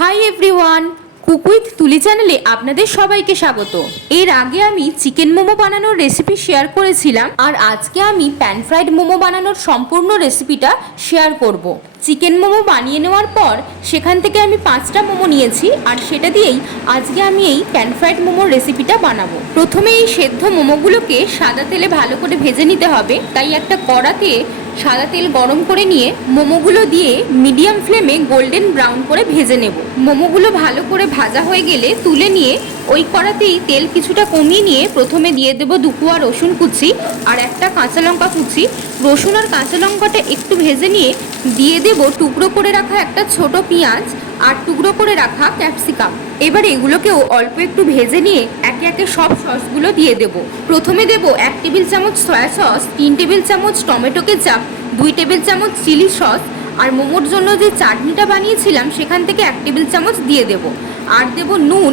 Hi everyone, cook with তুলি চ্যানেলে আপনাদের সবাইকে স্বাগত। এর আগে আমি চিকেন মোমো বানানোর রেসিপি শেয়ার করেছিলাম, আর আজকে আমি প্যান ফ্রাইড মোমো বানানোর সম্পূর্ণ রেসিপিটা শেয়ার করব। চিকেন মোমো বানিয়ে নেওয়ার পর সেখান থেকে আমি 5টা মোমো নিয়েছি, আর সেটা দিয়েই আজকে আমি এই প্যান ফ্রাইড মোমোর রেসিপিটা বানাবো। প্রথমে এই সেদ্ধ মোমোগুলোকে সাদা তেলে ভালো করে ভেজে নিতে হবে। তাই একটা কড়াতে সাদা তেল গরম করে নিয়ে মোমোগুলো দিয়ে মিডিয়াম ফ্লেমে গোল্ডেন ব্রাউন করে ভেজে নেব। মোমোগুলো ভালো করে ভাজা হয়ে গেলে তুলে নিয়ে ওই কড়াতেই তেল কিছুটা কমিয়ে নিয়ে প্রথমে দিয়ে দেব 2 কোয়া রসুন কুচি আর একটা কাঁচা লঙ্কা কুচি। রসুন আর কাঁচা লঙ্কাটা একটু ভেজে নিয়ে দিয়ে দেব টুকরো করে রাখা একটা ছোট পেঁয়াজ আর টুকরো করে রাখা ক্যাপসিকাম। এবার এগুলোকেও অল্প একটু ভেজে নিয়ে একে একে সব সসগুলো দিয়ে দেব। প্রথমে দেব 1 টেবিল চামচ সয়া সস, 3 টেবিল চামচ টমেটো কেচাপ, 2 টেবিল চামচ চিলি সস, আর মোমোর জন্য যে চাটনিটা বানিয়েছিলাম সেখান থেকে 1 টেবিল চামচ দিয়ে দেব। আর দেব নুন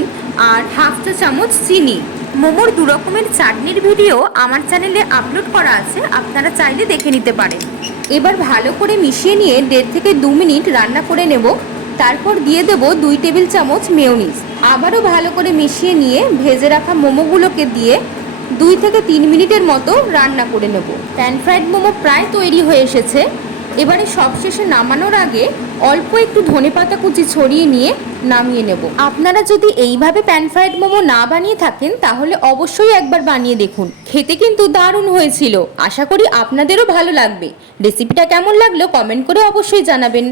আর হাফ চা চামচ চিনি। মোমোর 2 রকমের চাটনির ভিডিও আমার চ্যানেলে আপলোড করা আছে, আপনারা চাইলে দেখে নিতে পারেন। এবার ভালো করে মিশিয়ে নিয়ে 1.5 থেকে 2 মিনিট রান্না করে নেব। তারপর দিয়ে দেব 2 টেবিল চামচ মেয়োনিজ। আবারও ভালো করে মিশিয়ে নিয়ে ভেজে রাখা মোমোগুলোকে দিয়ে 2 থেকে 3 মিনিটের মতো রান্না করে নেব। প্যান ফ্রাইড মোমো প্রায় তৈরি হয়ে এসেছে। এবারে সবশেষে নামানোর আগে অল্প একটু ধনেপাতা কুচি ছড়িয়ে নিয়ে নামিয়ে নেব। আপনারা যদি এইভাবে প্যান ফ্রাইড মোমো না বানিয়ে থাকেন তাহলে অবশ্যই একবার বানিয়ে দেখুন, খেতে কিন্তু দারুণ হয়েছিল। আশা করি আপনাদেরও ভালো লাগবে। রেসিপিটা কেমন লাগলো কমেন্ট করে অবশ্যই জানাবেন।